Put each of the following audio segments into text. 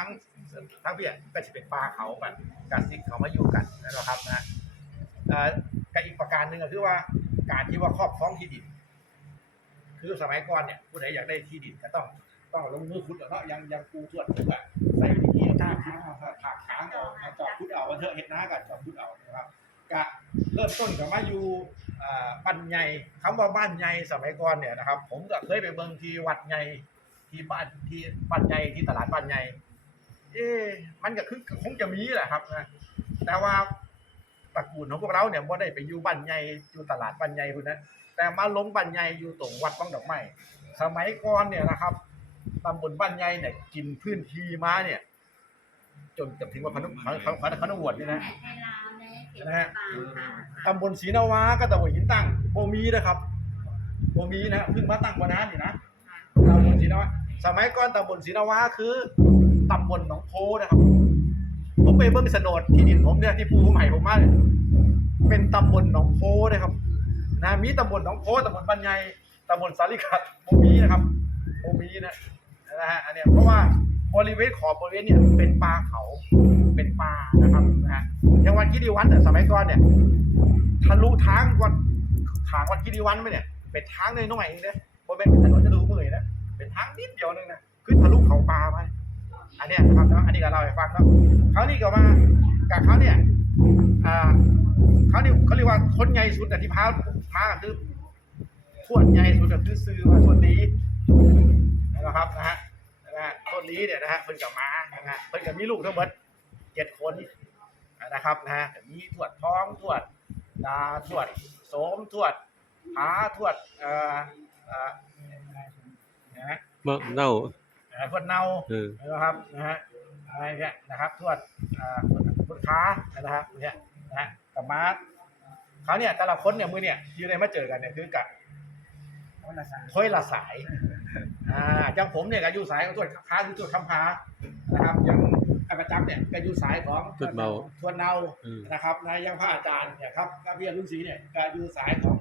ทั้งทั้งเบี้ยก็จะเป็นป่าเขากันการที่เขามาอยู่กันนะครับนะเอ่อกับอีกประการหนึ่งก็คือว่าการที่ว่าครอบครองที่ดิน คือสมัยก่อนเนี่ยผู้ใดอยากได้ที่ดินก็ต้องต้องลงมือขุดเนาะยังยังปูทวดถูกอะใส่วิธีการถางถากถางเอาเอาจอบขุดเอาเถอะเห็ดหน้ากันจอบขุดเอานะครับก็เริ่มต้นกับมาอยู่บ้านใหญ่คำว่าบ้านใหญ่สมัยก่อนเนี่ยนะครับ ผมก็เคยไปเบิ่งที่วัดใหญ่ที่บ้านที่บ้านใหญ่ที่ตลาดบ้านใหญ่ เอ๊ะมันก็คือคงจะมีแหละครับนะแต่ว่าตระกูลของพวกเราเนี่ยบ่ได้ไปอยู่บ้านใหญ่อยู่ตลาดบ้านใหญ่พุ่นนะแต่มาลงบ้านใหญ่อยู่ตรงวัดบางดอกไม้สมัยก่อนเนี่ยนะครับตำบลบ้านใหญ่เนี่ยกินพื้นที่มาเนี่ย จนจะถึงว่าพนุพนุพนุพนุวดเนี่ยนะให้ลาวในเขตนะฮะบางค่ะตำบลศรีนาวาก็ตำบลหินตั้งโบมีนะครับโบมีนะเพิ่งมาตั้งวันนั้นนี่นะตำบลศรีนาวาสมัยก่อนตำบลศรีนาวาคือ ตำบลหนองโพนะครับ ผมไปเบิ่งโฉนดที่ดินผมเนี่ยที่ปูให้ผมมาเนี่ยเป็นตำบลหนองโพนะครับนะมีตำบลหนองโพตำบลบ้านใหญ่ตำบลสาลิกัดโมมีนะครับโมมีนะนะฮะอันเนี้ยเพราะว่าบริเวณขอบบริเวณเนี่ยเป็นป่าเขาเป็นป่านะครับนะฮะอย่างวันกิริวันเนี่ยสมัยก่อนเนี่ยทะลุทางวันทางวันกิริวันไปเนี่ยเป็นทางน้อยๆเองนะเพราะเป็นถนนจะดูเมื่อยนะเป็นทางนิดเดียวนึงนะขึ้นทะลุเขาป่าไป อันนี้นะครับเนาะอันนี้ก็เราให้ฟังเนาะเขานี่ก็มากับเขาเนี่ยอ่าเขาเนี่ยเขาเรียกว่าคนใหญ่สุดแต่ที่พามาก็คือทวดใหญ่สุดก็คือซื้อมาทวดนี้นะครับนะฮะนะฮะทวดนี้เนี่ยนะฮะเพิ่นกับมานะฮะเพิ่นกับมีลูกทั้งหมดเจ็ดคนนะครับนะฮะมีทวดท้องทวดดาทวดโสมทวดผาทวดเอ่อเอ่อนะฮะมะเน่า อ่อทวดเนาเออ นะครับนะฮะอะไรเนี่ยนะครับทวดอ่าทวดค้านะครับเนี่ยนะฮะกับมาเขาเนี่ยแต่ละคนเนี่ยมือเนี่ยที่ได้มาเจอกันเนี่ยคือกับค่อยละสายอ่าอย่างผมเนี่ยก็อยู่สายของทวดค้าคือทวดคำพานะครับอย่างอาประจำเนี่ยก็อยู่สายของทวดเมา ทวดเนา เออนะครับนะอย่างพระอาจารย์เนี่ยครับพระพิยรุ่นศรีเนี่ยก็อยู่สายของ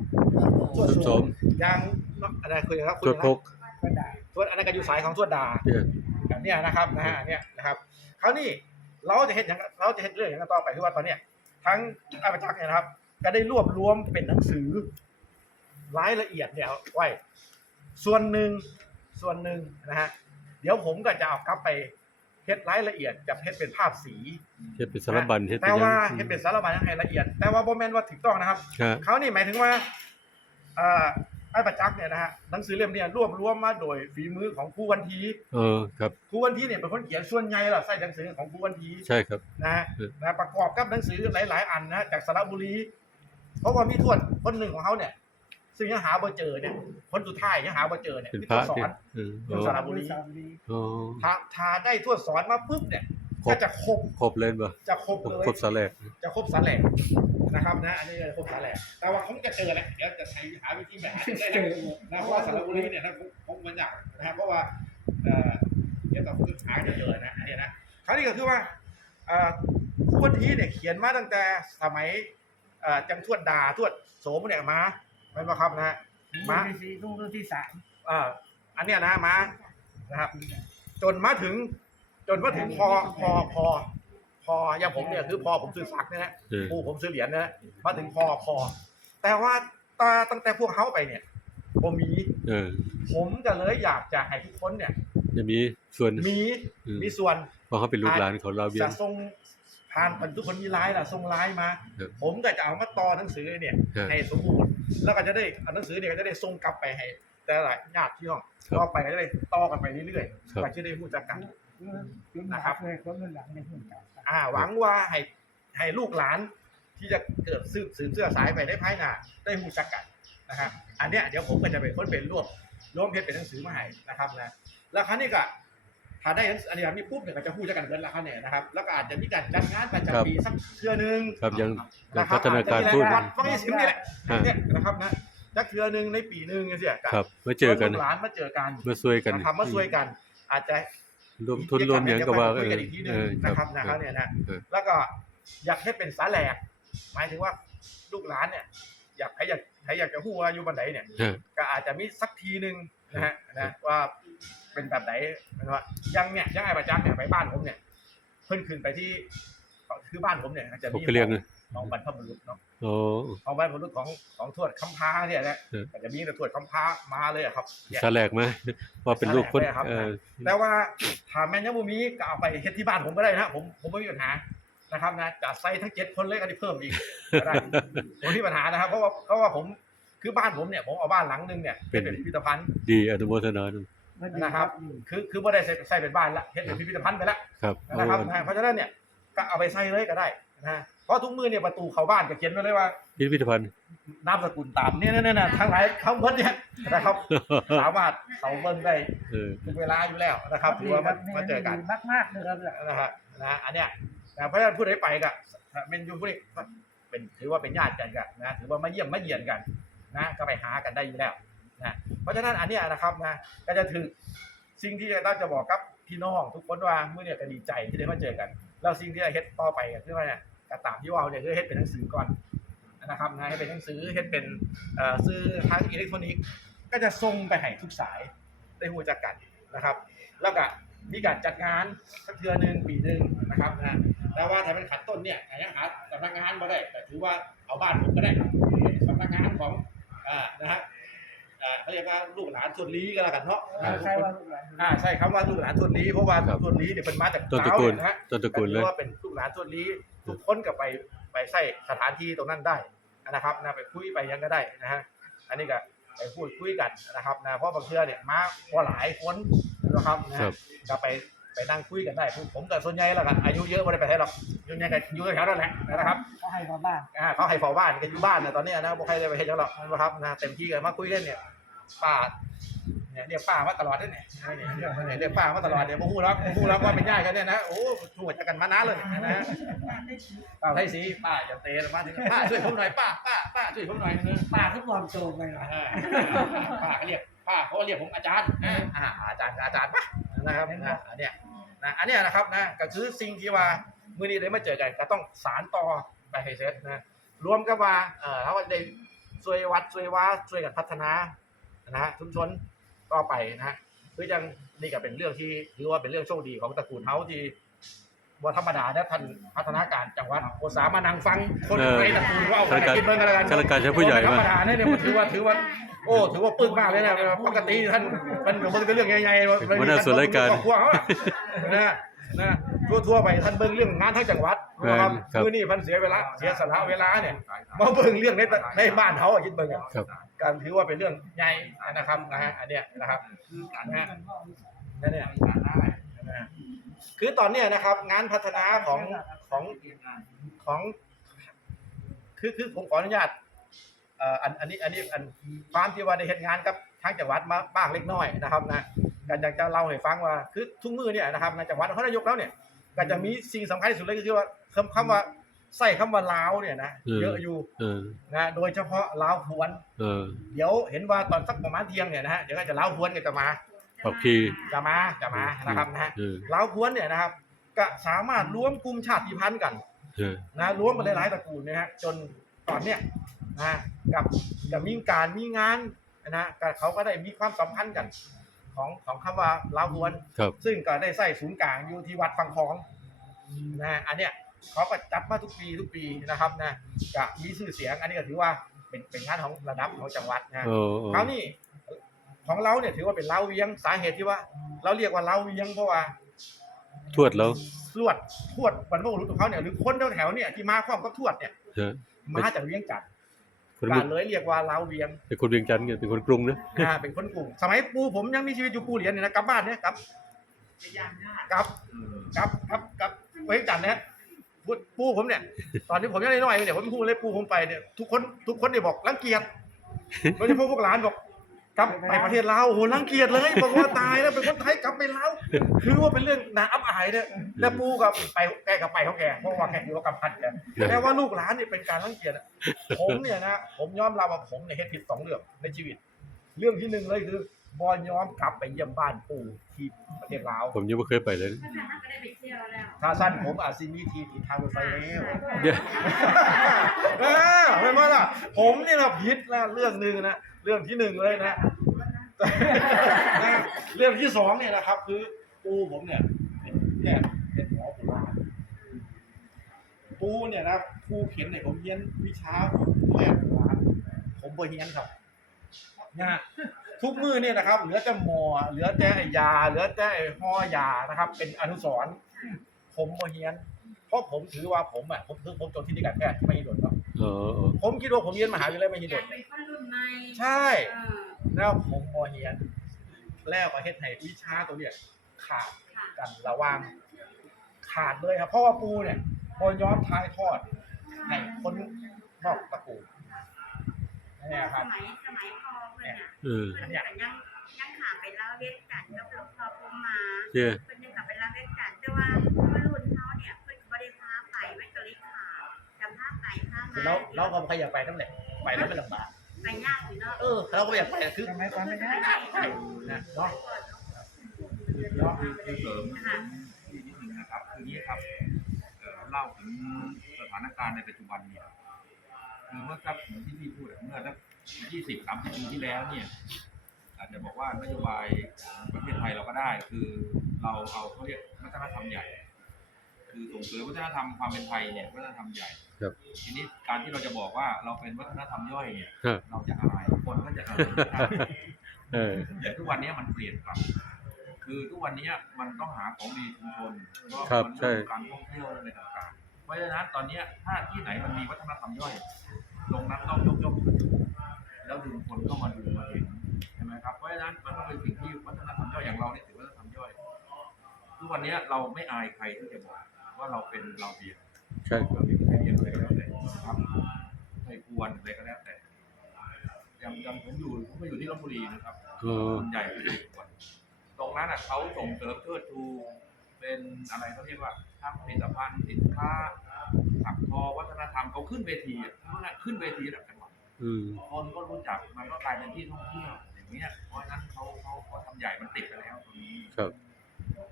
ทวดทวดโสโสมมอย่างอะไรคุยกันครับทวดพก ทวดอันนั้นก็อยู่สายของทวดดาเนี่ยแบบเนี้ยนะครับนะฮะเนี่ยนะครับคราวนี้เราจะเห็นอย่างเราจะเห็นเรื่องอย่างนั้นต่อไปคือว่าตอนเนี้ยทั้งอาประจักษ์เนี่ยนะครับ ก็ได้รวบรวมเป็นหนังสือรายละเอียดเนี่ยเอาไว้ส่วนหนึ่งส่วนหนึ่งนะฮะเดี๋ยวผมก็จะเอากลับไปเฮ็ดรายละเอียดจะเฮ็ดเป็นภาพสีเฮ็ดเป็นสารบัญเฮ็ดเป็แต่นหยัว่างเฮ็ดเป็นสารบัญให้ละเอียด แต่ว่าโมเมนว่าถูกต้องนะครับครับเขานี่หมายถึงว่าเอ่อ ไอ้ประจักษ์เนี่ยนะฮะหนังสือเล่มเนี่ยรวบรวมมาโดยฝีมือของครูวันทีเออครับครูวันทีเนี่ยเป็นคนเขียนส่วนใหญ่ล่ะใส่หนังสือของครูวันทีใช่ครับนะฮะเออนะประกอบกับหนังสือหลาย ๆ อันนะจากสระบุรีเพราะว่ามีทวดคนหนึ่งของเขาเนี่ย ซึ่งยังหาบ่เจอเนี่ย คนสุดท้ายยังหาบ่เจอเนี่ยเป็นคือพทระวดสอที่นเอออยู่อ๋อสระบุรีอ๋อถ้าถ้าได้ทวดสอนมาปุ๊บเนี่ยครบก็จะครบครบเล่นบ่จะครบครบเลยครบสาแลกจะครบสาแหลก นะครับนะอันนี้จะครบสาแหลกแต่ว่าเขาจะเจอแหละเดี๋ยวจะใช้หาวิธีแบบได้นะนะเพราะว่าสระบุรีเนี่ยนะผมผมมันอยากนะครับเพราะว่าเอ่อเดี๋ยวต้องหาจะเจอนะอันนี้นะคราวนี้ก็คือว่าเอ่อครูวันทีเนี่ยเขียนมาตั้งแต่สมัยเอ่อจังทวดดาทวดโสมเนี่ยมาเป็นปะครับนะฮะมาที่สี่รุ่งรุ่นที่สามอ่าอันเนี้ยนะมานะครับ จนมาถึงจนมาถึงพอพอพอพ ออย่างผมเนี่ยคือพอผมซื้อสักเนี่ยนะเออปูผมซื้อเหรียญนะมาถึงพอพอแต่ว่าตาตั้งแต่พวกเขาไปเนี่ยผมมีเออผมก็เลยอยากจะให้ทุกคนเนี่ย จะมีส่วนมีเออมีส่วน เพราะเขาเป็นลูกหลานของเราเวียจะงส่งผ่านทุกคนมีไลน์ล่ะส่งไลน์มา ครับผมก็จะเอามาต่อหนังสือเนี่ยครับให้สมบูรณ์แล้วก็จะได้เอาหนังสือเนี่ยก็จะได้ส่งกลับไปให้ แต่ละญาติพี่น้องครับต่อไปก็จะได้ต่อกันไปเรื่อยครับ ๆก็จะได้รู้จักกันรุ่นนะนะคครัรับบเลยคนรุ่นหลังในรุ่นเก่าครับ อ่าหวังว่าให้ให้ลูกหลาน ที่จะเกิดสืบสืบเสื้อสายไปได้ภายหน้าได้รู้จักกันนะครับอันเนี้ยเดี๋ยวผมก็จะเป็นคนเป็นรวบรวมเพชรเป็นหนังสือมาให้นะครับนะแล้วครั้นี้ก็ถ้าได้หนังสืออันนี้แบบนี้ปุ๊บเนี่ยก็จะพูดจักกันเบิร์ดแล้วครับเนี่ยนะครับแล้วก็อาจจะมีการจัดงานประครับจำปีสักเทื่อหนึงครับยังยังนะคพัรับฒนาการอาจจะพูมีดรายวัดฟังยี่สิบนี่แหละอ่าเนี่ยนะครับนะจักเทื่อหนึงในปีหนึงเนี่ยเสียครับมาเจอกันลูกหลานมาเจอกันมาช่วยกันนะครับมาช่วยกัน อาจจะ รวมทุนรวมหยังก็ว่าคุเอยกัอนอีกทีหนึเองอนะครับนะครับเนี่ยนะเออแล้วก็อยากให้เป็นสาแหลก หมายถึงว่าลูกหลานเนี่ย อยากใครอยากใครอยากจะหู้ว่าอยู่บันไดเนี่ยเออก็อาจจะมีสักทีหนึ่งนะฮะนะว่าเป็นแบบไหนนะว่ายังเนี่ยยังไอ้ประจักษ์เนี่ยไปบ้านผมเนี่ย เพิ่นขึ้นไปที่คือบ้านผมเนี่ยจะผมมีก็เรียกนะ ของบรรพบุรุษเนาะโอ้ของบรรพบุรุษของของทวดคำพาเนี่ยนะเออก็จะมีแต่ทวดคำพามาเลยอะครับเนี่ยสาแหลกไหมว่าเป็นลูกคนสาแหลกเลยครับเออแต่ว่าถามแม่นยังบ่มีก็เอาไปเฮ็ดที่บ้านผมก็ได้นะผมผมไม่มีปัญหานะครับนะจัดใส่ทั้งเจ็ดคนเลยก็ได้เพิ่มอีกก็ได้ผมไม่มีปัญหานะครับเพราะว่าเพราะว่าผมคือบ้านผมเนี่ยผมเอาบ้านหลังนึงเนี่ยเป็นพิพิธภัณฑ์ดีอนุโมทนานะครับ คือคือไม่ได้ใส่ใส่เป็นบ้านละเฮ็ดเป็นพิพิธภัณฑ์ไปละครับโอ้นะครับนะเพราะฉะนั้นเนี่ยก็เอาไปใส่เลยก็ได้นะ เพราะทุกมือเนี่ยประตูเข้าบ้านก็เขียนไว้เลยว่าพิพิธภัณฑ์ นามสกุลตามเนี่ยเนี่ยเนี่ยทั้งหลายทั้งหมดเนี่ยนะครับ สามารถเขาเบิ่งได้เออทุกเวลาอยู่แล้วนะครับถือว่ามามาเจอกันมากมากๆเลยครับนะฮะนะอันเนี้ยนะเพราะฉะนั้นผู้ใดไปก็เมนยูผู้นี้ก็เป็นถือว่าเป็นญาติกันกันนะถือว่ามาเยี่ยมมาเยียนกันนะก็ไปหากันได้อยู่แล้วนะเพราะฉะนั้นอันเนี้ยนะครับนะก็จะถือสิ่งที่เราจะบอกกับพี่น้องทุกคนว่าเมื่อเนี่ยก็ดีใจที่ได้มาเจอกัน แล้วสิ่งที่จะเฮ็ดต่อไปก็คือว่าเนี่ย ก็ตามที่ว่าเนี่ยคือเฮ็ดเป็นหนังสือก่อนนะครับนะให้เป็นหนังสือเฮ็ดเป็นเอ่อซื้อทางอิเล็กทรอนิกส์ก็จะส่งไปให้ทุกสายได้รู้จักกันนะครับ แล้วก็มีการจัดงานสักเทือหนึ่งปีหนึ่งนะครับนะแต่ว่าถ้าเป็นขันต้นเนี่ยถ้ายังหาสำนักงานมาได้ แต่ถือว่าเอาบ้านผมก็ได้เป็นสำนักงานของอ่านะฮะอ่าเขาเรียกว่าลูกหลานทวนลีก็แล้วกันเนาะใช่ว่าลูกหลานอ่าใช่คำว่าลูกหลานทวนลีเพราะว่าทวนลีเนี่ยเป็นมาจากต้นตระกูลลาวเนี่ยนะฮะต้นตระกูลเลถืยอว่าเป็นลูกหลานทวนลี ทุกคนก็ไปไปใช้สถานที่ตรงนั้นได้นะครับนะไปคุยไปยังก็ได้นะฮะอันนี้ก็ไปพูดคุยกันนะครับนะเพราะบางเทื่อเนี่ยมาว่าหลายคนนะครับนะครัฮะบก็ไปไปนั่งคุยกันได้ผมผมกับส่วนใหญ่แล้วกันอายุเยอะไม่ได้ไปไหนหรอกส่วนใหญ่ก็อยู่แถวๆนั่นแหละนะครับก็ให้มาบ้างอ่าเขาให้เฝ้าบ้านกันอยู่บ้านนะตอนเนี้ยนะบ่ใครได้ไปเฮ็ดหยังหรอกนะครับนะเต็มที่กันมาคุยเล่นเนี่ยป้า เนี่ยเรียกป้ามาตลอดเนี่ยเนี่ยเรียกเนี่ยเรียกป้ามาตลอดเนี่ยบ่ฮู้หรอกบ่ฮู้หรอกว่าเป็นญาติกันเนี่ยนะโอ้ช่วยกันมานานเลยนะฮะป้าไทยศรีป้าอย่าเตะมาถึงป้าช่วยผมหน่อยป้าป้าป้าช่วยผมหน่อยนึงป่าทุกความโจมไปหน่อยอ่าป้าก็เรียกป้าเขาก็เรียกผมอาจารย์อ่าอ่าอาจารย์อาจารย์ปะนะครับนะอันเนี้ยนะอันเนี้ยนะครับนะก็คือสิ่งที่ว่ามื้อนี้ได้มาเจอกันก็ต้องสารต่อไปให้เสร็จนะรวมกับว่าเอ่อเราได้ช่วยวัดช่วยว่าช่วยกันพัฒนานะฮะชุมชน ต่อไปนะฮะคือจังนี่ก็เป็นเรื่องที่ถือว่าเป็นเรื่องโชคดีของตระกูลเฮาที่ว่าธรรมดานะท่านพัฒนาการจังหวัดโอสามานั่งฟังคนเออในตระกูลว่าเอาไปคิดเบิ่งกันแล้วกันข้าราชการชั้นผู้ใหญ่ธรมารมดาเนี่ยเนี่ยมันถือว่าถือว่าโอ้ถือว่าปึ้งมากเลยนะปกติท่านมันเบิ่งแต่เรื่องใหญ่ๆหัวหน้าส่วนรายการครอบครัวเขาอะนะนะ ทั่วๆไปท่านเบิ่งเรื่องงานทั้งจังหวัดนะครับครับ มื้อนี้เพันเสียเวลาเสียสละเวลาเนี่ยมาเบิ่งเรื่องในตในบ้านเขาอะคิดเบิ่งอะครับ การถือว่าเป็นเรื่องใหญ่นะครับนะฮะอันเนี้ยนะครับนะฮะนั่นเนี่ยนะฮะคือตอนเนี้ยนะครับ งานพัฒนาของของของคือคือผมขออนุญาตเอ่ออันอันนี้อันนี้อันความที่ว่าได้เฮ็ดงานกับทางจังหวัดมาบ้างเล็กน้อยนะครับนะก็อยากจะเล่าให้ฟังว่าคือทุกมือเนี่ยนะครับในจังหวัดนครนายกแล้วเนี่ย ก็จะมีสิ่งสำคัญที่สุดเลยก็คือว่าคำคำว่าใส่คำว่าลาวเนี่ยนะอืมเยอะอยู่เออนะโดยเฉพาะลาวพวน เออเดี๋ยวเห็นว่าตอนสักประมาณเที่ยงเนี่ยนะฮะเดี๋ยวก็จะลาวพวนก็จะมาปักพีจะมาจะมานะครับนะฮะเออลาวพวนเนี่ยนะครับ ก็สามารถรวมกลุ่มชาติพันธุ์กัน เออ นะรวมมาหลายๆตระกูลนะฮะจนตอนเนี้ยนะกับกับมีการมีงานนะกับเขาก็ได้มีความสัมพันธ์กัน ของของคำว่าลาวพวน ครับซึ่งก็ได้ใส่ศูนย์กลางอยู่ที่วัดฟังของนะอันเนี้ยเขาก็จัดมาทุกปีทุกปีนะครับนะก็มีชื่อเสียง อันนี้ก็ถือว่าเป็นเป็นงานของระดับของจังหวัดนะโอ้โอ้คราวนี้ของเราเนี่ยถือว่าเป็นเล้าเวียงสาเหตุที่ว่า เราเรียกว่าเล้าเวียงเพราะว่าทวดแล้วทวดทวดบรรพบุรุษของเขาเนี่ยหรือคนแถวๆเนี่ยที่มาพร้อมกับทวดเนี่ย เออ มาจากเวียงจันทน์ คนกาเวียรงเลยเรียกว่าเล้าเวียงเป็นคนเวียงจันทร์ไงเป็นคนกรุงนะอ่าเป็นคนกลุ่มสมัยปู่ผมยังมีชีวิตอยู่ปู่เหรียญเนี่ยนะกลับบ้านเนี่ยกลับกลับกลับกลับกลับเวียงจันทน์เนี่ยพูดปู่ผมเนี่ยตอนที่ผมยังน้อยๆเนี่ยผมพูดเลยปู่ผมไปเนี่ยทุกคนทุกคนเนี่ยบอกรังเกียจโดยเฉพาะพวกหลานบอก กลับไปประเทศลาวโอ้โหรังเกียจเลยบอกว่าตายแล้วเป็นคนไทยกลับไปลาวคือว่าเป็นเรื่องน่าอับอายเนี่ยแล้วปู่กับไปแกกับไปเขาแกเพราะว่าแกอยู่กับกำพันแกแต่ว่าลูกหลานเนี่ยเป็นการรังเกียจอะผมเนี่ยนะผมยอมรับว่าผมเนี่ยเฮ็ดผิดสองเรื่องในชีวิต เรื่องที่หนึ่งเลยคือบอยอมกลับไปเยี่ยมบ้านปู่ที่ประเทศลาวผมยังไม่เคยไปเลยภาษาก็ได้ไปเที่ยวแล้วถ้าสั้นผมอาจสิมีทีติดทางรถไฟแล้วเดี๋ยวเออไม่ว่าล่ะ ผมนี่นะผิดนะเรื่องหนึ่งนะ เรื่องที่หนึ่งเลยนะนะเรื่องที่สองเนี่ยนะครับ คือปูผมเนี่ยเนแพทย์เป็นหมอโบราณปูเนี่ยนะปูเขียนในผมเรียนวิชาแพทย์โบราณผมบ่เรียนครับนะทุกมือเนี่ยนะครับเหลือแต่หมอเหลือแต่ยา เหลือแต่ห่อยานะครับ เป็นอนุสรณ์ผมบ่เรียน เพราะผมถือว่าผมอะผมถือผมจบที่นิการแพทย์ที่มหิดลเนาะ เออเออผมคิดว่าผมเรียนมหาวิทยาลัยมหิดอยากลเป็นคนรุ่นใหม่ใช่ เออแล้วผมบ่เรียน แล้วประเทศไทยวิชาตัวเนี่ยขาดค่ะกันระหว่าง ขาดเลยครับ เพราะว่าปูเนี่ยพอย้อนท้ายทอดให้คนนอกตระกูลนี่คสรับมัยสมัยพอเพื่อนอะเออเพื่อนก็ยังยังขาไปเล่าเรียกกันกับหลวงพ่อภูมิมา เจ้เพื่อนยังกลับไปเล่าเรียกกันแต่ว่าเมื่อรุ่นเขาเนี่ยเพื่อนก็บ่ได้พาไปไม่ก็เลยขาดจำพาไป พามาเราเราก็ใครอยากไปทั้งแหละไปแล้วไม่ลำบากไปยากอยู่เนาะเออเราก็อยากไปคือทำไมตอนไม่ได้นะเนาะเนาะคือเสริมค่ะที่นิดนึงนะครับคือนี้ครับเอ่อเล่าถึงสถานการณ์ในปัจจุบันเนี่ยคือเมื่อสักเหมือนที่พี่พูดอะเมื่อสักยี่สิบสามสิบปีที่แล้วเนี่ยอาจจะบอกว่านโยบายของประเทศไทยเราก็ได้ คือเราเอาเขาเรียกวัฒนธรรมใหญ่ คือส่งเสริมวัฒนธรรมความเป็นไทยเนี่ยวัฒนธรรมใหญ่ครับทีนี้การที่เราจะบอกว่าเราเป็นวัฒนธรรมย่อยเนี่ยครับเราจะอายคนก็จะอายเออแต่ทุกวันนี้มันเปลี่ยนไปคือทุกวันนี้มันต้องหาของดีชุมชนเพาะครับมันใช่เรื่องการท่องเที่ยวอะไรต่างๆ เพราะฉะนั้นตอนนี้ถ้าที่ไหนมันมีวัฒนธรรมย่อย ตรงนั้นต้องยกย่องขึ้นแล้วดึงคนเข้ามาดูมาเห็นใช่ไหมครับเพราะฉะนั้นมันก็เป็นสิ่งที่วัฒนธรรมย่อยอย่างเรานี่ถือวัฒนธรรมย่อย ทุกวันนี้เราไม่อายใครที่จะบอก ว่าเราเป็นเราเบียร์ใช่เราเป็นไทยเบียร์อะไรก็แล้วแต่ครับไทยกวนอะไรก็แล้วแต่อย่างอย่างผมอยู่ผมก็อยู่ที่ลบบุรีนะครับเออส่วนใหญ่เป็นเด็กก่อนตรงนั้นอะเขาส่งเสริมเทิดทูเป็นอะไรเขาเรียกว่าทั้งผลิตภัณฑ์สินค้าถักทอวัฒนธรรมเขาขึ้นเวทีอะเมื่อขึ้นเวทีระดับจังหวัดอืมคนก็รู้จักมันก็กลายเป็นที่ท่องเที่ยวอย่างเงี้ยเพราะฉะนั้นเขาเขาเขาทำใหญ่มันติดไปแล้วตรงนี้ครับ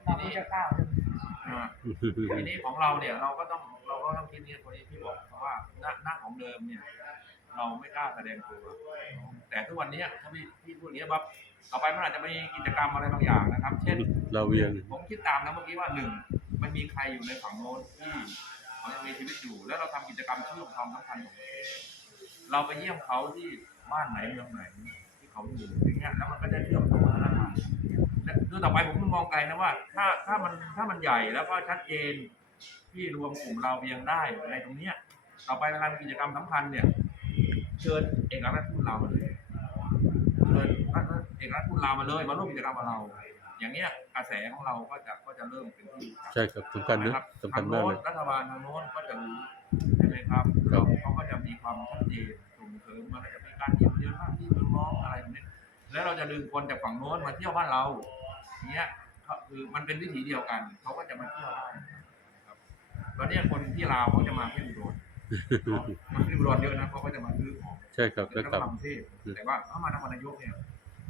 ตอนนี้จะก้าวอ่าทีนี้ของเราเนี่ยเราก็ต้องเราก็ต้องคิดเนี่ยคนนี้ที่บอกเพราะว่าหน้าหน้าของเดิมเนี่ย เราไม่กล้าแสดงตัวแต่ทุกวันนี้ถ้าพี่พี่พูดอย่างนี้ยปั๊บต่อไปมันอาจจะมีกิจกรรมอะไรบางอย่างนะครับ เช่นเราเวียงผมคิดตามนะเมื่อกี้ว่าหนึ่งมันมีใครอยู่ในฝั่งโน้นที่เขายังมีชีวิตอยู่ แล้วเราทำกิจกรรมเชื่อมความสัมพันธ์ของประเทศเราไปเยี่ยมเขาที่บ้านไหนเมืองไหนที่เขาอยู่อย่างเงี้ยแล้วมันก็จะเชื่อมต่อวัฒนธรรมและ คือต่อไปผมมองไกลนะว่า ถ้าถ้ามันถ้ามันใหญ่แล้วก็ชัดเจนที่รวมกลุ่มเราเวียงได้ในตรงเนี้ย ต่อไปเวลามีกิจกรรมสำคัญเนี่ย เชิญเอกอัครราชทูตลาวมาเลยเชิญเอกอัครราชทูตลาวมาเลยมาร่วมกิจกรรมกับเรา อย่างเงี้ยกระแสของเราก็จะก็จะเริ่มเป็นที่รู้จักใช่ครับสำคัญนะสำคัญมากเลยทงโน้นรัฐบาลทางโน้นก็จะรู้ใช่ไหมครับครับเขาก็จะมีความชัดเจนส่งเสริมมันจะมีการเยี่ยมเยือนบ้านที่เมืองน้องอะไรแบบนี้ แล้วเราจะดึงคนจากฝั่งโน้นมาเที่ยวบ้านเราอย่างเงี้ยก็คือมันเป็นวิถีเดียวกันเขาก็จะมาเที่ยวได้นะครับตอนเนี้ยคนที่ลาวเขาจะมาเที่ยวอุดรมาที่อุดรเยอะนะเขาก็จะมาซื้อของใช่ครับแล้แล้ววก็กลับทำเทพแต่ว่าถ้ามานครนายกเนี่ย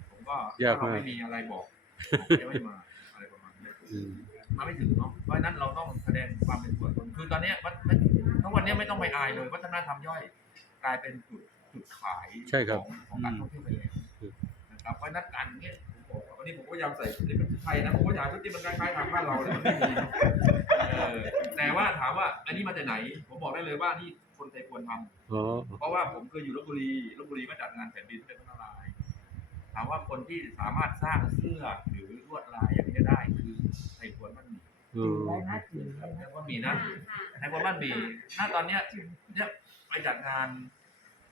ผมก็ยากถ้าเรามากไม่มีอะไรบอกผมจะไม่มาอะไรประมาณนี้อืมมาไม่ถึงเนาะเพราะฉะนั้นเราต้องแสดงความเป็นตัวตนคือตอนเนี้ยมันมันทั้งวันเนี้ยไม่ต้องไปอายเลยวัฒนธรรมย่อย กลายเป็นจุดจุดขายใช่ครับของของการท่องเที่ยวไปแล้วอืม นะครับเพราะฉะนั้นการเนี้ยผมบอกว่าวันนี้ผมก็พยายามใส่ชุดนี้เป็นชุดไทยนะผมก็อยากให้ชุดที่มันคล้ายๆทางบ้านเราเลยมันไม่มีเออแต่ว่าถามว่าอันนี้มาจากไหน ผมบอกได้เลยว่านี่คนไทยควรทำ อ๋อเพราะว่าผมเคยอยู่ลบบุรีลบบุรีก็จัดงานแผ่นดินเป็นพระนารายณ์ถามว่าคนที่สามารถสร้างเสื้อหรือลวดลายอย่างนี้ได้คือไทยพวนบ้านหมี่อืมไรนะจีนไทยพวนหมี่นะค่ะไทยพวนบ้านหมี่ณตอนเนี้ยเนี่ยไปจัดงาน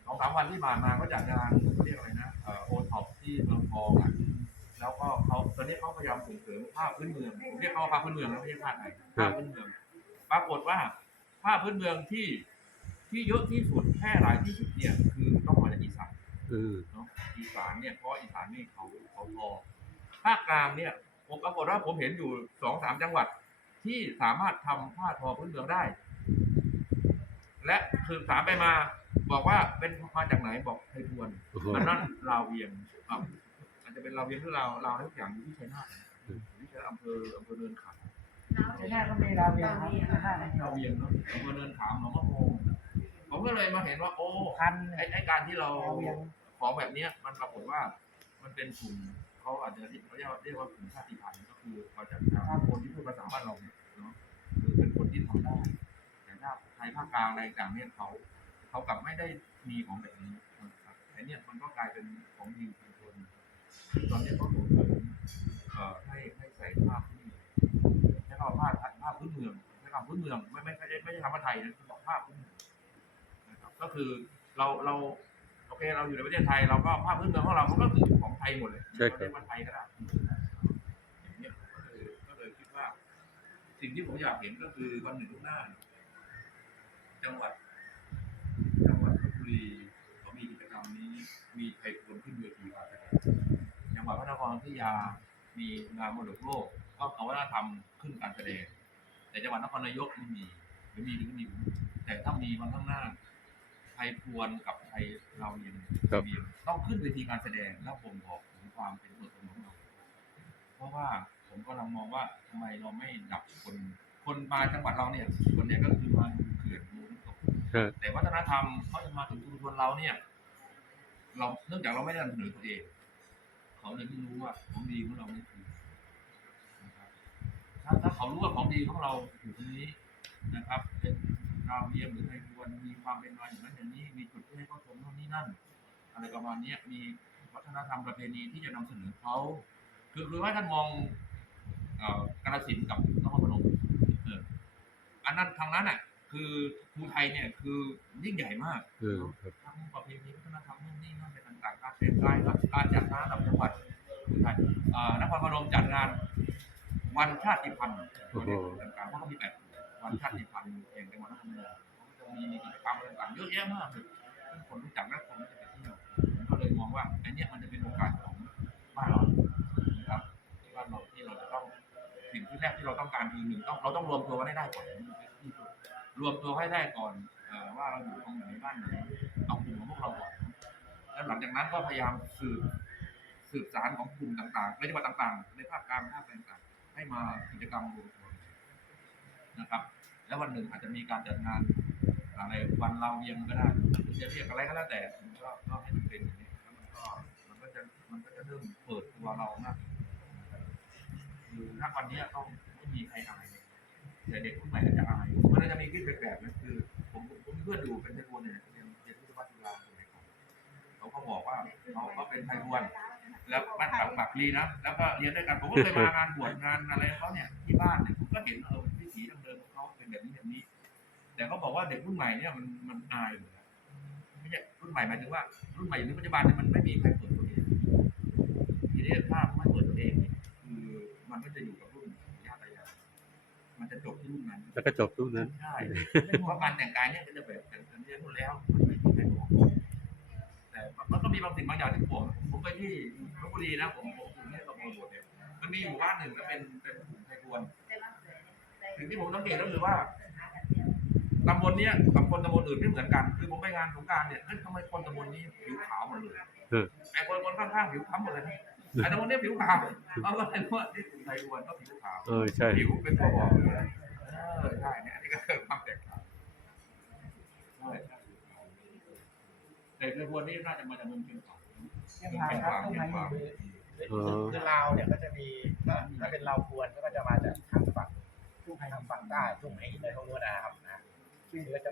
สองสามวันที่ผ่านมาก็จัดงานเขาเรียกอะไรนะเอ่อ โอท็อปที่เมืองทองอะแล้วก็เขาตอนนี้เขาพยายามส่งเสริมผ้าพื้นเมืองผมเรียกเขาว่าผ้าพื้นเมืองนะไม่ใช่ผ้าไทยผ้าพื้นเมือง ปรากฏว่าผ้าพื้นเมืองที่ที่เยอะที่สุดแพร่หลายที่สุดเนี่ยคือต้องมาจากอีสานอืมเนาะอีสานเนี่ยเพราะว่าอีสานนี่เขาเขาพอภาคกลางเนี่ยผมปรากฏว่าผมเห็นอยู่สองสามจังหวัด ที่สามารถทำผ้าทอพื้นเมืองได้ และสืบสามไปมา บอกว่าเป็นมาจากไหนบอกไทยพวนโอ้โห อันนั้นลาวเวียงอะอาจจะเป็นลาวเวียงหรือลาวลาวทุกอย่างอยู่ที่ชัยนาทอืมอยู่ที่ชัยนาทอำเภออำเภอเนินขามจะน่าก็มีดาวเวียงครับห้านาทีลาวเวียงเนาะอำเภอเนินขามหนองมะโมงผมก็เลยมาเห็นว่า โอ้พันไอ้ไอ้การที่เราดาวเวียงของแบบเนี้ยมันปรากฏว่ามันเป็นกลุ่มเขาอาจจะเรียกเรียกว่าเรียกว่ากลุ่มชาติพันธุ์ก็คือมาจากคนที่พูดภาษาบ้านเราเนี่ยเนาะคือเป็นคนที่ทำได้แต่ถ้าไทยภาคกลางอะไรต่างเนี่ยเขา เขากลับไม่ได้มีของแบบนี้นะครับแต่เนี่ยมันก็กลายเป็นของดีของคนตอนนี้ก็ส่งเสริมเอ่อให้ให้ใส่ผ้าพื้นเมืองใช้คำว่าผ้าผ้าพื้นเมืองใช้คำพื้นเมืองไม่ไม่ไม่ใช่ไม่ใช่คำว่าไทยนะคือบอกผ้าพื้นเมืองนะครับก็คือเราเราโอเคเราอยู่ในประเทศไทยเราก็ผ้าพื้นเมืองของเรามันก็คือของไทยหมดเลยใช่ครับเรียกว่าไทยก็ได้อย่างเนี่ยก็เลยก็เลยคิดว่า สิ่งที่ผมอยากเห็นก็คือวันหนึ่งข้างหน้าเนี่ยจังหวัดจังหวัดล บุรีเขามีกิจกรรมนี้ มีไทยพลขึ้นเวทีกาแสดงจังหวัดพระนครศรีอยุธยา มีงานมรดกโลก ก็เอาวัฒนธรรมขึ้นการแสดง แต่จังหวัดนครนายกไม่มี หรือมีหรือไม่มี แต่ถ้ามีวันข้างหน้าไทยพวนกับไทยเราเรียนครับเรียต้องขึ้นเวทีการแสดงแล้วผมบอกถึงความเป็นตัวตนของเรา เพราะว่าผมก็ลังมองว่าทำไมเราไม่ดับคน คนมาจังหวัดเราเนี่ยส่วนใหญ่ก็คือมา เขื่อนรู้แต่วัฒนธรรมเขาจะมาถึงชุมชนเราเนี่ย เราเนื่องจากเราไม่ได้นำเสนอตัวเองเขาเลยไม่รู้ว่าของดีของเรานี่คือถ้าถ้าเขารู้ว่าของดีของเราอยู่ตรงนี้นะครับ เป็นดาวเทียมหรือไทยวนมีความเป็นมาอย่างนั้นอย่างนี้มีจุดที่ให้เขาชมโน่นนี่นั่นอะไรประมาณนี้มีวัฒนธรรมประเพณีที่จะนำเสนอเขาคือคือว่าท่านมองกาฬสินกับนครพนมอันนั้นทางนั้นอะ คือภูไทยเนี่ยคือยิ่งใหญ่มากเออครับ ทั้งประเพณีวัฒนธรรมนู่นนี่นั่นอะไรต่างๆการแต่งกายการจัดงานระดับจังหวัดภูไทยอ่านครพนมจัดงานวันชาติพันธุ์โอ้โหต่างๆเพราะเขามีแปดวันชาติพันธุ์แห่งจังหวัดนครพนมเขาจะมีกิจกรรมอะไรต่างๆเยอะแยะมากเลยซึ่งคนรู้จักและคนที่จะไปเที่ยวผมก็เลยมองว่าไอ้เนี่ยมันจะเป็นโอกาสของบ้านเรานะครับที่บ้านเราที่เราจะต้องสิ่งที่แรกที่เราต้องการคือหนึ่งต้องเราต้องรวมตัวกันให้ได้ก่อนที่สุด รวมตัวให้ได้ก่อนอว่าเราอยู่ตรงไหนบ้านไหนเอากลุ่มของพวกเราก่อนแล้วหลังจากนั้นก็พยายามสืบสืบสารของกลุ่มต่างๆในจังหวัดต่างๆ ในภาคกลางภาคต่างๆให้มากิจกรรมรวมตัวนะครับ แล้ววันหนึ่งอาจจะมีการจัดงานอะไรวันเราเวียงก็ได้จะเรียกอะไรก็แล้วแต่ก็ก็ให้มันเป็นอย่างนี้แล้วมันก็มันก็จะมันก็จะเริ่มเปิดตัวเรามากคือณวันนี้ก็ไม่มีใครอาย เลยแต่เด็กรุ่นใหม่อาจจะอายมันก็จะมีขึ้นแบบแบบนั้นคือ ผมผมเพื่อนอยู่เป็นไทยวนเนี่ยเรียนเรียนที่วัดจุฬาสมัยก่อนเขาก็บอกว่าเขาเขาเป็นไทยวน แล้วบ้านปักปักลีนะแล้วก็เรียนด้วยกันผมก็เคยมางานบวชงานอะไรเขาเนี่ยที่บ้านเนี่ยผมก็เห็นเออวิถีดั้งเดิมของเขาเป็นแบบนี้แบบนี้ แต่เขาบอกว่าเด็กรุ่นใหม่เนี่ยมันมันอายอยู่แล้วไม่ใช่รุ่นใหม่หมายถึงว่า รุ่นใหม่ในปัจจุบันเนี่ยมันไม่มีใครเปิดตัวเองทีนี้ถ้าไม่เปิดตัวเองเนี่ยคือมันก็จะอยู่กับรุ่นญาติยายมันจะจบที่ รุ่นนั้นแล้วก็จบทุกนั้นใช่เพราะการแต่งกายเนี่ยก็จะแบบแต่งเรียนหมดแล้วมันไม่มีใครบอกแต่มันก็มีบางสิ่งบางอย่างที่ผมผมไปที่ลบบุรีนะผมผมอยู่ที่ตำบลบวชเนี่ยมันมีอยู่บ้านหนึ่งก็เป็นเป็นกลุ่มไทยพวนสิ่งที่ผมสังเกตก็คือว่าตำบลเนี้ยกับคนตำบลอื่นไม่เหมือนกัน คือผมไปงานสงกรารเนี่ยเฮ้ยทำไมคนตำบลนี้ผิวขาวหมดเลยเออไอ้คนคนข้างๆผิวคล้ำหมดเลยนะไอ้ตำบลเนี้ยผิวขาวเอาก็เป็นว่าที่กลุ่มไทยพวนก็ผิวขาวเออใช่ผิวเป็นตัวบอกเลย เออใช่เนี่ยนนี้ก็คือความแตกต่างใช่ใช่แต่กระบวนนี้น่าจะมาจากเมืองเชียงของเชียงรายครับต้องมาอยู่คือลาวเนี่ยก็จะมีถ้าเป็นลาวพวนก็จะมาจากทางฝั่งทุกทางฝั่งใต้ทุ่งไห้อะไรพวกนู้นนะครับนะซึ่งก็จะ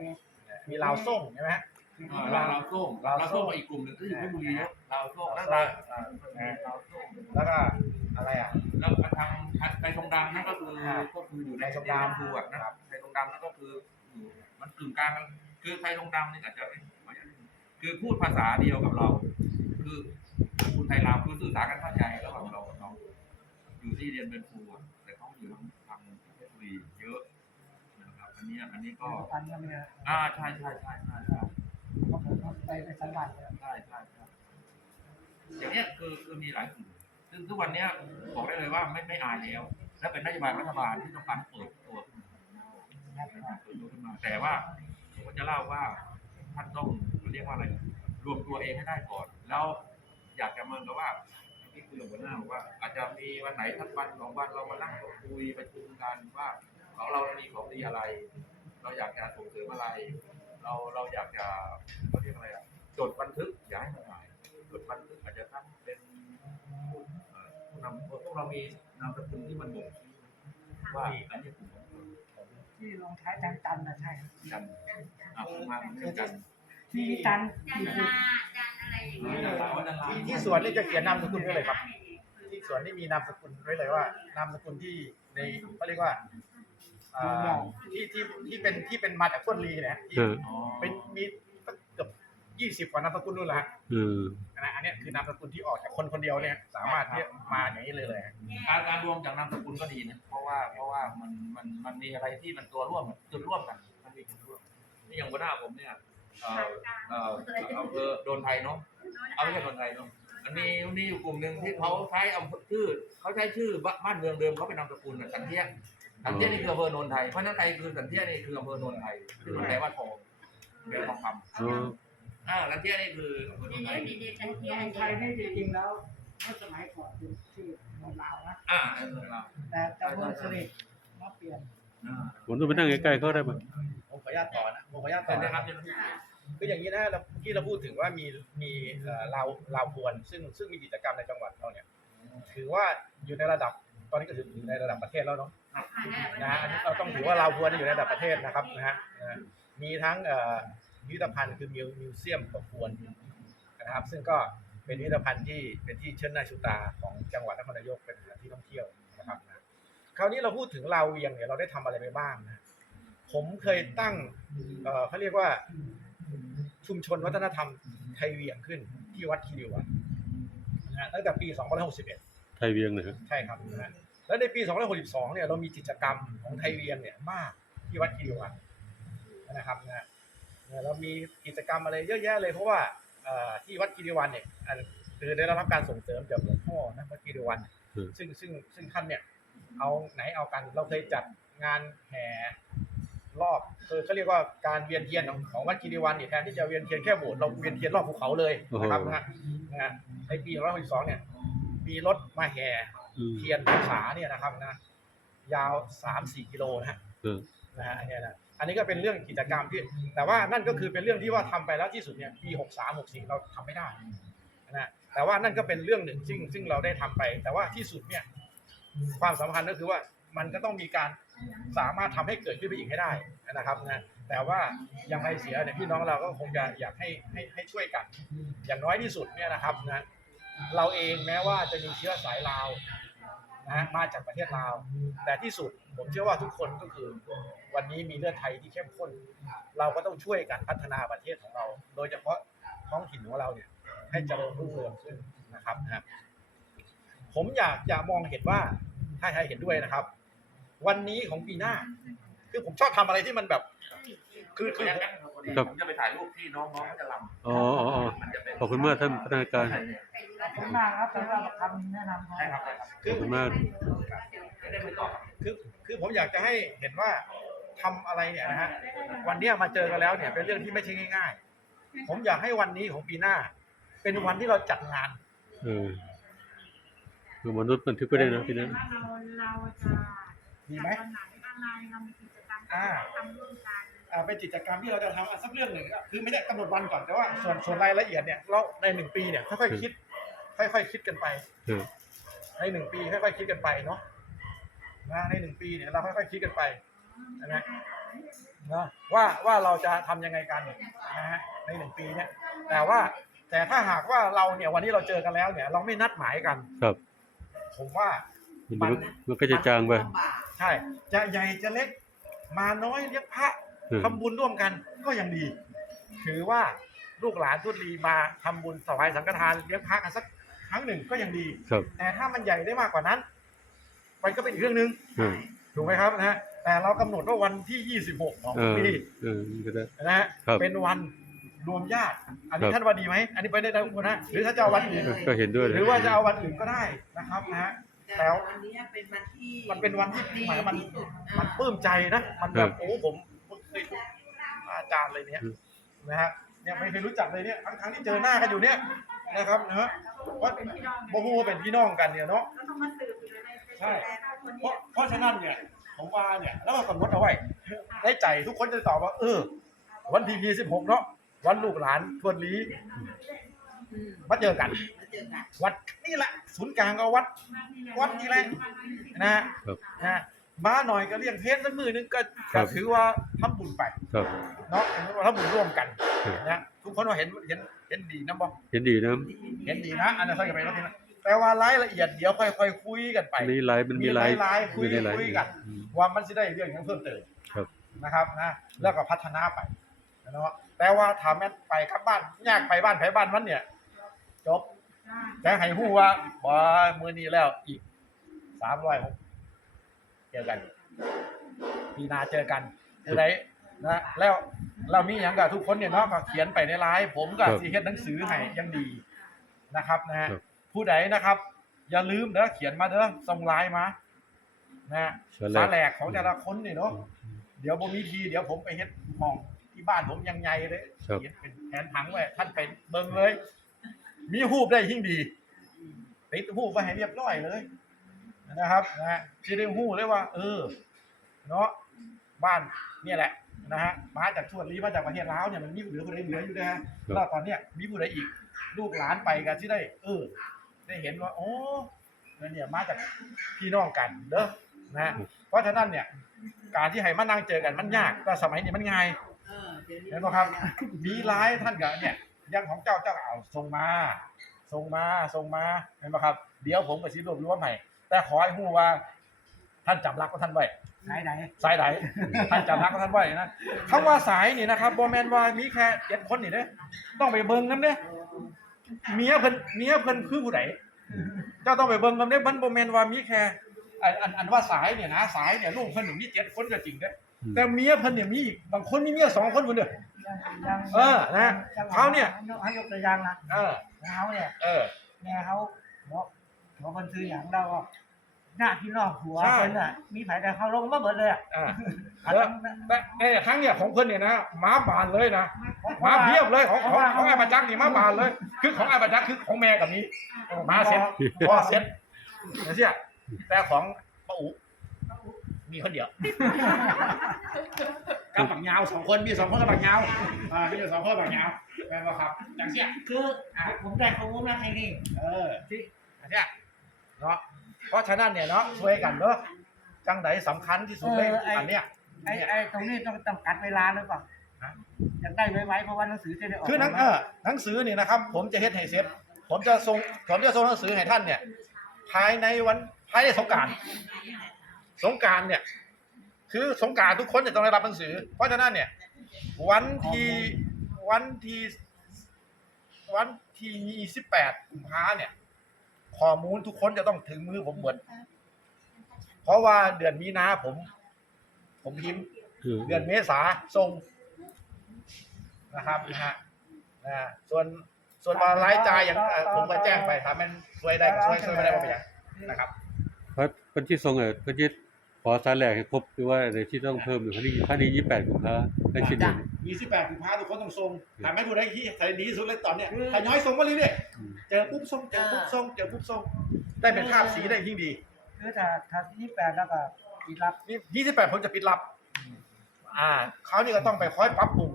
มีลาวส่งใช่ไหมฮะอ่าลาวลาวส้มลาวส้มอีกกลุ่มหนึ่งที่อยู่เพชรบุรีเยอะลาวส้มแล้วลาว อ่าลาวส้มแล้วก็อะไรอะแล้วทางไทยทองดำนั่นก็คือก็คืออยู่ในไทยทองดำภูอะนะครับไทยทองดำนั่นก็คืออยู่มันกึ่งกลางกันคือไทยทองดำนี่อาจจะคือพูดภาษาเดียวกับเรา คือคุณไทยลาวคือสื่อสารกันเข้าใจระหว่างเรากับเขาอยู่ที่เรียนเป็นครูอะแต่เขาอยู่ทางทางเพชรบุรีเยอะนะครับอันนี้อันนี้ก็ปันก็ไม่ได้อ่าใช่ใช่ใช่ใช่ใช่เพราะผมไปไปสังกัดเนี่ยใช่ใช่ใช่อย่างเนี้ยคือคือมีหลายกลุ่ม ซึ่งทุกวันนี้บอกได้เลยว่าไม่ไม่อายแล้ว และเป็นนโยบายรัฐบาลที่ต้องการเปิดตัวขึ้นมาแต่ว่าผมจะเล่าว่าท่านต้องเรียกว่าอะไร รวมตัวเองให้ได้ก่อน แล้วอยากจะเมินกับว่าที่คุยกับหัวหน้าบอกว่า อาจจะมีวันไหนทักวันสองวันเรามานั่งคุยประชุมกันว่าของเรามีของดีอะไร เราอยากจะส่งเสริมอะไร เราเราอยากจะเขาเรียกอะไรอะจดบันทึกอย่าให้มันหายจดบันทึกอาจจะทำเป็น นำพวกเรามีนามสกุลที่มันบ่งชี้ว่าอันนี้กลุ่มของเราที่ลงท้ายจันจันนะใช่ครับจันทร์อะผมมาผมเป็นจันทร์ที่จันจันทราจันอะไรอย่างเงี้ยที่ที่สวนนี่จะเขียนนามสกุลไว้เลยครับ ที่สวนนี่มีนามสกุลไว้เลยว่านามสกุลที่ในเขาเรียกว่าอ่าที่ที่ที่เป็นที่เป็นมาจากต้นลีเนี่ยที่เอออ๋อเป็นมีเกือบ ยี่สิบกว่านามสกุลนู่นแหละฮะเออนะอันเนี้ยคือนามสกุลที่ออกจากคนคนเดียวเนี่ยสามารถที่จะมาอย่างนี้เลยเลยฮะการการรวมจากนามสกุลก็ดีนะเพราะว่าเพราะว่ามันมันมันมีอะไรที่มันตัวร่วมจุดร่วมกันมันมีจุดร่วมนี่อย่างหัวหน้าผมเนี่ยเอ่อเอ่ออำเภอโดนไทยเนาะเอาไม่ใช่คนไทยเนาะมันมีมันมีอยู่กลุ่มหนึ่งที่เขาใช้อำเภอชื่อเขาใช้ชื่อบ้านเมืองเดิมเขาเป็นนามสกุลน่ะสันเทียสันเทียนี่คืออำเภอโนนไทยเพราะฉะนั้นไทยคือสันเทียนี่คืออำเภอโนนไทยซึ่งมันแปลว่าทองแปลว่าทองคอ๋อำ อ่าสันเทียนี่คืออำเภอโนเดี๋ยวนไทยเดี๋ยวจันเมืเทียอนงไทยนี่จริงๆแล้วเมื่อสมัยก่อนเป็นชื่อเมืองลาวนะอ่าเออเมืองเราแต่ตำบลสลิดมาเปลี่ยนอ่าผมต้องไปนั่งใกล้ๆเขาได้ไหมผมขออนุญาตต่อนะผมขออนุญาตเป็ต่นอนะนะคครัรับบเจ้าหน้าที่คืออย่างนี้นะเราเมื่อกี้เราพูดถึงว่ามีมีเอ่อลาวลาวพวน ซึ่งซึ่งมีกิจกรรมในจังหวัดเราเนี่ยถือว่าอยู่ในระดับตอนนี้ก็ถืออยู่ในระดับประเทศแล้วเนาะนะฮะอันนี้เราต้องถือว่าเราควรจะอยู่ในระดับประเทศนะครับนะฮะนะฮะมีทั้งเอ่อ พิพิธภัณฑ์คือมิวมิวเซียมกับควรนะครับ ซึ่งก็เป็นพิพิธภัณฑ์ที่เป็นที่เชิดหน้าชูตาของจังหวัดนครนายกเป็นสถานที่ท่องเที่ยวนะครับนะคราวนี้เราพูดถึงลาวเวียงเนี่ยเราได้ทำอะไรไปบ้างนะผมเคยตั้งเอ่อเขาเรียกว่าชุมชนวัฒนธรรมไทยเวียงขึ้นที่วัดคีรีวันนะฮะตั้งแต่ปี 2561 ไทยเวียงนะครับใช่ครับนะฮะแล้วในปี 2562 เนี่ยเรามีกิจกรรมของไทยเวียนเนี่ยมากที่วัดคีรีวันนะครับนะฮะ เนี่ยเรามีกิจกรรมอะไรเยอะแยะเลยเพราะว่าเอ่อที่วัดคีรีวันเนี่ยอันคือได้รับการส่งเสริมจากหลวงพ่อนะวัดคีรีวัน ซึ่งซึ่งซึ่งท่านเนี่ยเอาไหนเอากันเราเคยจัดงานแห่รอบคือเขาเรียกว่าการเวียนเทียนของของวัดคีรีวันเนี่ยแทนที่จะเวียนเทียนแค่โบสถ์เราเวียนเทียนรอบภูเขาเลยนะครับนะฮะนะฮะในปี2562เนี่ย มีรถมาแห่อืมเทียนพรรษาเนี่ยนะครับนะยาวสามสี่กิโลนะฮะเออนะฮะอันเนี้ยนะ อันนี้ก็เป็นเรื่องกิจกรรมที่ แต่ว่านั่นก็คือเป็นเรื่องที่ว่าทำไปแล้วที่สุดเนี่ยปีหกสามหกสี่เราทำไม่ได้นะแต่ว่านั่นก็เป็นเรื่องหนึ่งซึ่งซึ่งเราได้ทำไป แต่ว่าที่สุดเนี่ยความสำคัญก็คือว่ามันก็ต้องมีการสามารถทำให้เกิดขึ้นไปอีกให้ได้นะครับนะแต่ว่ายังไงเสียเนี่ยพี่น้องเราก็คงจะอยากให้ให้ให้ช่วยกัน อย่างน้อยที่สุดเนี่ยนะครับนะเราเองแม้ว่าจะมีเชื้อสายลาว นะมาจากประเทศลาว แต่ที่สุดผมเชื่อว่าทุกคนก็คือ วันนี้มีเลือดไทยที่เข้มข้น เราก็ต้องช่วยกันพัฒนาประเทศของเรา โดยเฉพาะท้องถิ่นของเราเนี่ย ให้เจริญรุ่งเรืองขึ้นนะครับนะผมอยากจะมองเห็นว่าถ้าใครเห็นด้วยนะครับ วันนี้ของปีหน้า คือผมชอบทำอะไรที่มันแบบ คือคืออย่างนั้นผมจะไปถ่ายรูปที่น้องๆเขาจะลำอ๋ออ๋ออ๋อมันจะเป็นขอบคุณมากท่านพัฒนาการใช่ ขอบคุณมากครับสำหรับคำแนะนำของใช่ครับใช่ครับขอบคุณมาก ไม่ได้ไปต่อคือคือผมอยากจะให้เห็นว่าทำอะไรเนี่ยนะฮะวันเนี้ยมาเจอกันแล้วเนี่ยเป็นเรื่องที่ไม่ใช่ง่าย ๆ ผมอยากให้วันนี้ของปีหน้า เป็นวันที่เราจัดงาน เออคือมนุษย์บันทึกไว้ได้นะพี่นะ เราเราจะดีไหมวันไหนอะไรเรามีกิจกรรมอ่า ทำร่วมกันอ่าเป็นกิจกรรมที่เราจะทำอะสักเรื่องหนึ่งก็คือไม่ได้กำหนดวันก่อนแต่ว่าส่วนส่วนรายละเอียดเนี่ยเราในหนึ่งปีเนี่ยค่อยๆคิด ค่อยๆคิดกันไปเออในหนึ่งปีค่อยๆคิดกันไปเนาะนะในหนึ่งปีเนี่ยเราค่อยๆคิดกันไปนะฮะนะว่าว่าเราจะทำยังไงกันนะฮะในหนึ่งปีเนี่ย แต่ว่าแต่ถ้าหากว่าเราเนี่ยวันนี้เราเจอกันแล้วเนี่ย เราไม่นัดหมายกันครับ ผมว่ามันมันก็จะจางไปใช่จะใหญ่จะเล็ก มาน้อยเรียกพระเออทำบุญร่วมกันก็ยังดี ถือว่าลูกหลานทุตรีมาทำบุญถวายสังฆทานเลี้ยงพระกันสักค รั้งหนึ่งก็ยังดี ครับ แต่ถ้ามันใหญ่ได้มากกว่านั้น มันก็เป็นอีกเรื่องหนึ่งเออถูกไหมครับนะฮะแต่เรากำหนดว่าวันที่ 26 ของเออปีเออก็ได้ นะฮะครับเป็นวันรวมญาติ อันนี้ครับ ท่านว่าดีไหมอันนี้ไปได้ทุกคนนะหรือถ้าจะเอาวันอื่นก็เห็นด้วยเลยหรือว่าจะเอาวันอื่นก็ได้นะครับนะฮะ แต่วันนี้เป็นวันที่มันเป็นวันที่หมายมัน ที่สุดมันปลื้มใจนะ มันแบบโอ้ผมเคยอาจารย์เลยเนี่ยนะฮะเนี่ยไม่เคยรู้จักเลยเนี่ยทั้งทั้งที่เจอหน้ากันอยู่เนี่ย นะครับนะฮะว่าโมโหเป็นพี่น้องกันเนี่ยเนาะก็ต้องมาสืบอยู่ในใช่เพราะเพราะฉะนั้นเนี่ยผมว่าเนี่ยแล้วก็กำหนดเอาไว้ได้ใจทุกคนจะตอบว่า เออ วันที่ยี่สิบหกเนาะวันลูกหลานทวนลีอืมมาเจอกันมาเจอกัน วัดนี่แหละศูนย์กลางก็วัด วัดนี่แหละนะฮะครับนะฮะมาหน่อยก็เลี้ยงเพชรสักมือนึงก็ครัก็บถือว่าทำบุญไปครับเนาะถือว่าทำบุญร่วมกันครับนะทุกคนว่าเห็นเห็นเห็นดีนะบอกเห็นดีนะเห็นดีนะอันนั้นค่อยกันไปแล้วทีนะแต่ว่ารายละเอียดเดี๋ยวค่อยๆคุยกันไปมีไลน์มันมีไลน์หลายๆคุยมีในไลน์คุยกันอืมว่ามันจะได้เรื่องอย่างเพิ่มเติมครับนะครับนะแล้วก็พัฒนาไปเนาะแต่ว่าถ้าแม่นไปกลับบ้านยากไปบ้านไผบ้านมันเนี่ย จบแต่ให้ฮู้ว่าบ่มื้อนี้แล้วอีก306เจอกันปีหน้าเจอกันคือได นะแล้วเรามีหยังกับทุกคนเนี่ยเนาะก็เขียนไปในไลน์ผมก็ครับสิเฮ็ดหนังสือให้อยังดีนะครับนะฮะครับผู้ใดนะครับ อย่าลืมเด้อเขียนมาเด้อส่งไลน์มานะฮะสาสาแหแหลลกกของแต่ละคนนี่เนาะเดี๋ยวผมมีทีเดี๋ยวผมไปเฮ็ดห้องที่บ้านผมยังไงเลยครับเขียนเป็นแผนผังไว้ท่านไปเบิ่งเลย มีรูปได้ยิ่งดีติดรูปไว้ให้เรียบร้อยเลยนะครับนะฮะจะได้หู้เลยว่า เออ เนาะบ้านเนี่ยแหละ นะฮะมาจากชวนลีมาจากประเทศลาวเนี่ยมันมีเหลือคนใดเหลืออยู่นะฮะแล้วตอนเนี้ยมีผู้ใดอีก ลูกหลานไปกันที่ได้ เออ ได้เห็นว่าโอ้เนี่ยมาจากพี่น้องกันเด้อนะฮะเพราะฉะนั้นเนี่ยการที่ให้มานั่งเจอกันมันยาก แต่สมัยนี้มันง่ายเออเดี๋ยวนี้เห็นไหมครับ มีไลน์ท่านก็เนี่ยอยังของเจ้าเจ้าเอาส่งมาส่งมาส่งมาเห็นไหมครับ เดี๋ยวผมกับชิรวบรวมให้แต่ขอให้ฮู้ว่า ท่านจำรักของท่านไว้ ไหนไหนสายไหนท่านจำรักของท่านไว้นะคำว่าสายนี่นะครับโบแมนว่ามีแค่เจ็ดคนนี่เด้อต้องไปเบิ่งนำเด้อเมียเพิ่นเมียเพิ่นคือผู้ใดเจ้าต้องไปเบิ่งนำเด้อมันโบแมนว่ามีแค่อันอันอันว่าสายเนี่ยนะสายเนี่ยลูกเพิ่นนี่มีเจ็ดคนก็จริงเด้ออืมแต่เมียเพิ่นเนี่ยมีอีกบางคนมีเมียสองคนพุ่นเด้อยังเออนะเขาเนี่ยให้ยกตัวอย่างนะเออเขาเนี่ยเออแม่เขาบอกบอกคนซื้ออย่างเราก็ หน้าพี่น้องผัวใช่ เป็นอะมีไผแต่เขาลงมาเบิดเลยอะอ่าแล้วแต่แต่ครั้งเนี่ยของเพิ่นเนี่ยนะหมาบานเลยนะหมาเพียบเลยของของของไอ้ประจักษ์นี่หมาบานเลย คือของไอ้ประจักษ์คือของแม่กับนี้หมาเซ็ตพ่อเซ็ตนะเสียแต่ของป้าอุมีคนเดียวกับบักยาวสองคนมีสองคนกับบักยาวอ่ามีอยู่สองคนกับบักยาวแม่นบ่ครับจังเสียคือผมได้ข้อมูลมาให้นี่เออที่อันเนี้ยเนาะ เพราะฉะนั้นเนี่ยเนาะช่วยกันเนาะจังไหนสำคัญที่สุดเลยอันเนี้ย ไอ้ไอ้ตรงนี้ต้องจำกัดเวลาหรือเปล่าฮะ อยากได้ไว้ๆเพราะว่าหนังสือจะได้ออกคือหนังเออหนังสือนี่นะครับ ผมจะเฮ็ดให้เสร็จผมจะส่งผมจะส่งหนังสือให้ท่านเนี่ย ภายในวันภายในสงกราร สงกรารเนี่ย คือสงกรารทุกคนจะต้องได้รับหนังสือ เพราะฉะนั้นเนี่ย วันที่วันที่วันที่ยี่สิบแปดกุมภาเนี่ย ข้อมูลทุกคนจะต้องถึงมือผมหมดเพราะว่าเดือนมีนาผม ผมพิมพ์คือเดือนเมษาส่งนะครับนะฮะนะส่วนส่วนว่ารายจ่ายอย่างเอ่อผมก็แจ้งไปถ้ามันช่วยได้ก็ช่วยช่วยไม่ได้ก็ไม่เป็นไรนะครับ เพราะคนที่ส่งเออคนที่ขอสายแหลกให้ครบหรือว่าอะไรที่ต้องเพิ่มอยู่คดีคดียี่แปดกุมภาได้สิ้นเดือน 28กุมภาทุกคนต้องส่งถ้าไม่ผู้ใดที่ใครดีที่สุดเลยตอนเนี้ยถ้าย้อยส่งมาเรื่อยอืมๆเจอปุ๊บส่งเจอปุ๊บส่งเจอปุ๊บส่งได้เป็นภาพสีได้ยิ่งดี คือถ้าถ้าที่แปดแล้วก็อีกรับนี่28ผมจะปิดรับ อ่าเขานี่ก็ต้องไปคอยปรับปรุง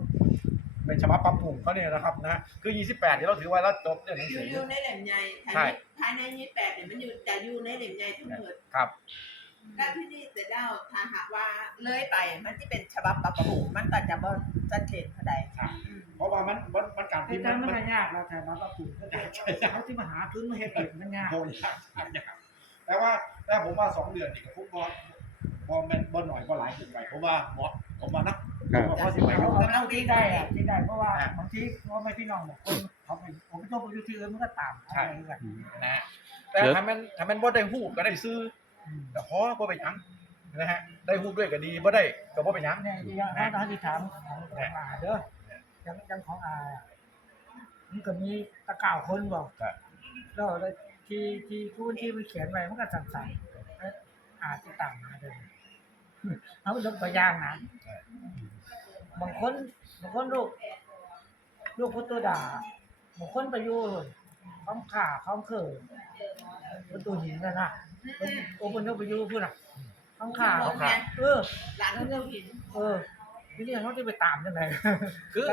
เป็นฉบับปรับปรุงเขาเนี่ยนะครับนะคือ28เดี๋ยวเราถือไว้แล้วจบเรื่องหนังอสืยู่ออยู่ในเหล่มใหญ่ใช่ภายในยี่แปดเนี่ยมันอยู่จะอยู่ในเหล่มใหญ่ทั้งหมดครับ ถ้าที่นี่เสร็จแล้วถ้าหากว่าเลยไปมันที่เป็นฉบับปรับปรุงมันก็จะบ่ชัดเจนเท่าใดครับเพราะว่ามันมันมันการพิที่มพ์นั้นมัมันนก็ยากเราแต่เราก็ปลูกก็ได้เขาที่มาหาทุนมาเฮ็ดเองมันยากโหยากยากแต่ว่าแต่ผมว่าสองเดือนนี่ก็พวกบอพอแมันบ่หน่อยก็หลายขึ้นไปเพราะว่าหมอผมว่านักผมว่าพอสิไปเขาก็เอาที่ได้อะที่ได้เพราะว่าบางทีเขาไม่พี่น้องบอกคนเขาไปผมไปต้องไปอยู่ที่อื่นมันก็ตามอะไรกันอืมนะฮะแต่ถ้ามันถ้ามันบ่ได้ฮู้ก็ได้ซื้อ แต่ขอบ่ไปหยังนะฮะได้ฮู้ด้วยก็ดีบ่ได้ก็บ่ไปหยังเนี่ยอย่างนั้นตอนที่ถามของของอาเด้อยังยังของอามันก็มีตะกร้าวคนบอกครับแล้วแล้วที่ที่ผู้ที่มันเขียนไว้มันก็สั่นๆแล้วอาจจะต่างมาเด้อเอายกตัวอย่างนะบางคนบางคนลูกลูกพุทธดาบางคนไปอยู่ข้ามขาข้ามเขินประตูหินนั่นน่ะเป็น โอเปนยกไปอยู่พุ่นน่ะข้ามขาข้ามขาเออหลังเรื่องหินเออทีนี้เขาจะไปตามยังไงคือ